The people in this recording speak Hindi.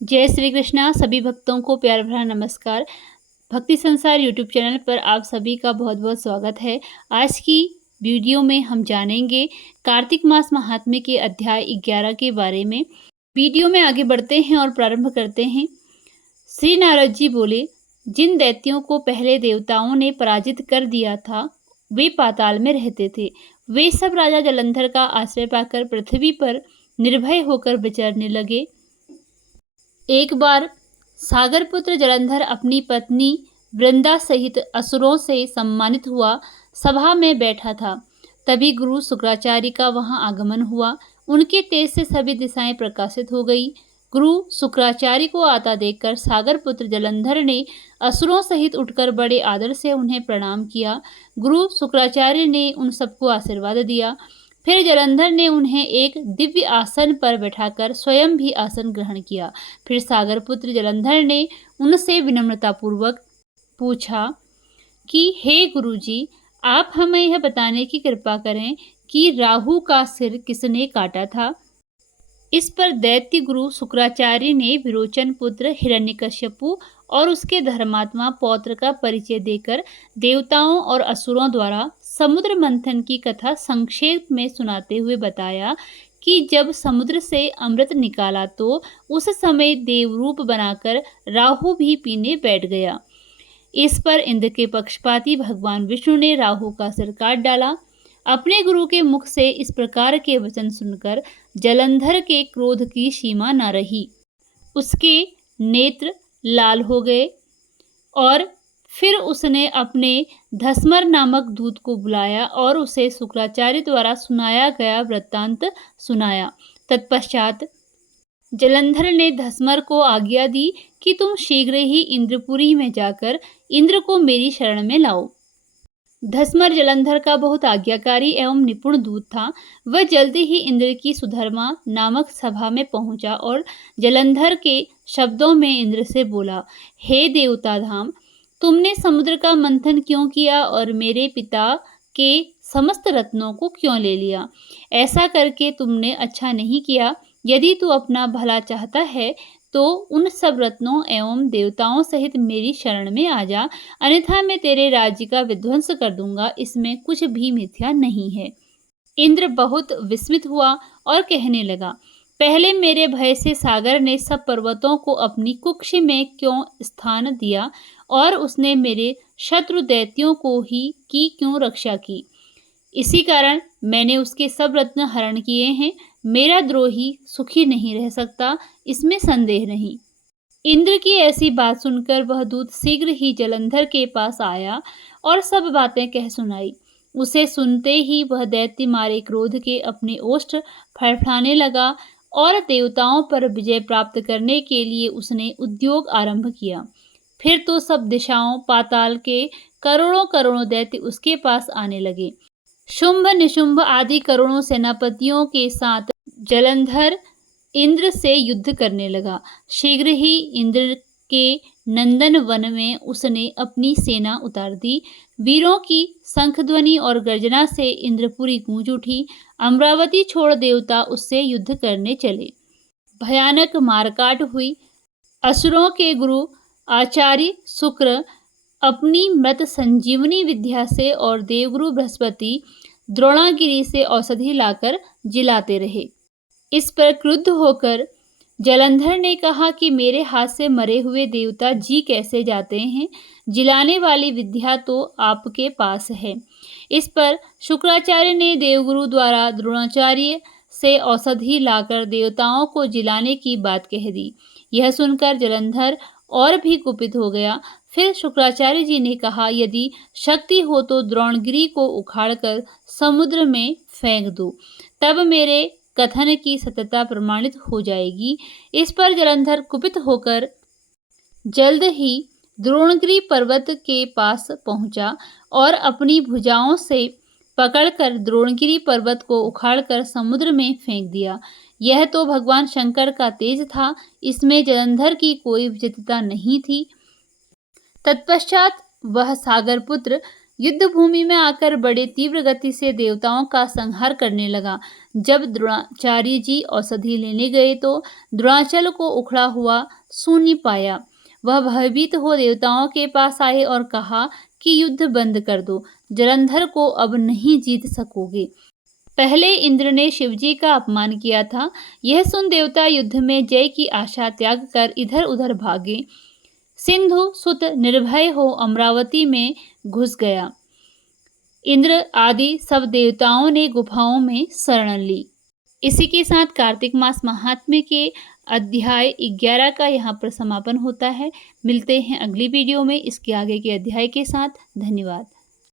जय श्री कृष्णा। सभी भक्तों को प्यार भरा नमस्कार। भक्ति संसार यूट्यूब चैनल पर आप सभी का बहुत बहुत स्वागत है। आज की वीडियो में हम जानेंगे कार्तिक मास महात्म्य के अध्याय 11 के बारे में। वीडियो में आगे बढ़ते हैं और प्रारंभ करते हैं। श्री नारद जी बोले, जिन दैत्यों को पहले देवताओं ने पराजित कर दिया था वे पाताल में रहते थे। वे सब राजा जलंधर का आश्रय पाकर पृथ्वी पर निर्भय होकर विचरने लगे। एक बार सागरपुत्र जलंधर अपनी पत्नी वृंदा सहित असुरों से सम्मानित हुआ सभा में बैठा था। तभी गुरु शुक्राचार्य का वहां आगमन हुआ। उनके तेज से सभी दिशाएं प्रकाशित हो गई। गुरु शुक्राचार्य को आता देखकर सागरपुत्र जलंधर ने असुरों सहित उठकर बड़े आदर से उन्हें प्रणाम किया। गुरु शुक्राचार्य ने उन सबको आशीर्वाद दिया। फिर जलंधर ने उन्हें एक दिव्य आसन पर बैठाकर स्वयं भी आसन ग्रहण किया। फिर सागरपुत्र जलंधर ने उनसे विनम्रतापूर्वक पूछा कि हे गुरुजी, आप हमें यह बताने की कृपा करें कि राहु का सिर किसने काटा था। इस पर दैत्य गुरु शुक्राचार्य ने विरोचन पुत्र हिरण्यकश्यपु और उसके धर्मात्मा पौत्र का परिचय देकर देवताओं और असुरों द्वारा समुद्र मंथन की कथा संक्षेप में सुनाते हुए बताया कि जब समुद्र से अमृत निकाला तो उस समय देवरूप बनाकर राहु भी पीने बैठ गया। इस पर इंद्र के पक्षपाती भगवान विष्णु ने राहु का सिर काट डाला। अपने गुरु के मुख से इस प्रकार के वचन सुनकर जलंधर के क्रोध की सीमा न रही। उसके नेत्र लाल हो गए और फिर उसने अपने धस्मर नामक दूत को बुलाया और उसे शुक्राचार्य द्वारा सुनाया गया वृत्तांत सुनाया। तत्पश्चात जलंधर ने धस्मर को आज्ञा दी कि तुम शीघ्र ही इंद्रपुरी में जाकर इंद्र को मेरी शरण में लाओ। धस्मर जलंधर का बहुत आज्ञाकारी एवं निपुण दूत था। वह जल्दी ही इंद्र की सुधर्मा नामक सभा में पहुंचा और जलंधर के शब्दों में इंद्र से बोला, हे देवता धाम, तुमने समुद्र का मंथन क्यों किया और मेरे पिता के समस्त रत्नों को क्यों ले लिया? ऐसा करके तुमने अच्छा नहीं किया। यदि तू अपना भला चाहता है तो उन सब रत्नों एवं देवताओं सहित मेरी शरण में आ जा, अन्यथा मैं तेरे राज्य का विध्वंस कर दूंगा। इसमें कुछ भी मिथ्या नहीं है। इंद्र बहुत विस्मित हुआ और कहने लगा, पहले मेरे भय से सागर ने सब पर्वतों को अपनी कुक्ष में क्यों स्थान दिया और उसने मेरे शत्रु दैत्यों को ही की क्यों रक्षा की? इसी कारण मैंने उसके सब रत्न हरण किए हैं। मेरा द्रोही सुखी नहीं रह सकता, इसमें संदेह नहीं। इंद्र की ऐसी बात सुनकर वह दूत शीघ्र ही जलंधर के पास आया और सब बातें कह सुनाई। उसे सुनते ही वह दैत्य मारे क्रोध के अपने ओष्ठ फड़फड़ाने लगा और देवताओं पर विजय प्राप्त करने के लिए उसने उद्योग आरंभ किया। फिर तो सब दिशाओं पाताल के करोड़ों करोड़ों दैत्य उसके पास आने लगे। शुंभ निशुंभ आदि करोड़ों सेनापतियों के साथ जलंधर इंद्र से युद्ध करने लगा। शीघ्र ही इंद्र के नंदन वन में उसने अपनी सेना उतार दी। वीरों की शंखध्वनि और गर्जना से इंद्रपुरी गूंज उठी। अमरावती छोड़ देवता उससे युद्ध करने चले। भयानक मारकाट हुई। असुरों के गुरु आचार्य शुक्र अपनी मृत संजीवनी विद्या से और देवगुरु बृहस्पति द्रोणागिरी से औषधि लाकर जिलाते रहे। इस पर क्रुद्ध होकर जलंधर ने कहा कि मेरे हाथ से मरे हुए देवता जी कैसे जाते हैं? जिलाने वाली विद्या तो आपके पास है। इस पर शुक्राचार्य ने देवगुरु द्वारा द्रोणाचार्य से औषधि लाकर देवताओं को जिलाने की बात कह दी। यह सुनकर जलंधर और भी कुपित हो गया। फिर शुक्राचार्य जी ने कहा, यदि शक्ति हो तो द्रोणगिरी को उखाड़कर समुद्र में फेंक दो, तब मेरे कथन की सत्यता प्रमाणित हो जाएगी। इस पर जलंधर कुपित होकर जल्द ही द्रोणगिरी पर्वत के पास पहुंचा और अपनी भुजाओं से पकड़कर द्रोणगिरी पर्वत को उखाड़कर समुद्र में फेंक दिया। यह तो भगवान शंकर का तेज था, इसमें जलंधर की कोई विचित्रता नहीं थी। तत्पश्चात वह सागरपुत्र युद्ध भूमि में आकर बड़े तीव्र गति से देवताओं का संहार करने लगा। जब द्रोणाचार्य जी औषधि लेने गए तो द्रोणाचल को उखड़ा हुआ शून्य पाया। वह भयभीत हो देवताओं के पास आए और कहा कि युद्ध बंद कर दो, जलंधर को अब नहीं जीत सकोगे। पहले इंद्र ने शिवजी का अपमान किया था। यह सुन देवता युद्ध में जय की आशा त्याग कर इधर उधर भागे। सिंधु सुत निर्भय हो अमरावती में घुस गया। इंद्र आदि सब देवताओं ने गुफाओं में शरण ली। इसी के साथ कार्तिक मास महात्म्य के अध्याय 11 का यहाँ पर समापन होता है। मिलते हैं अगली वीडियो में इसके आगे के अध्याय के साथ। धन्यवाद।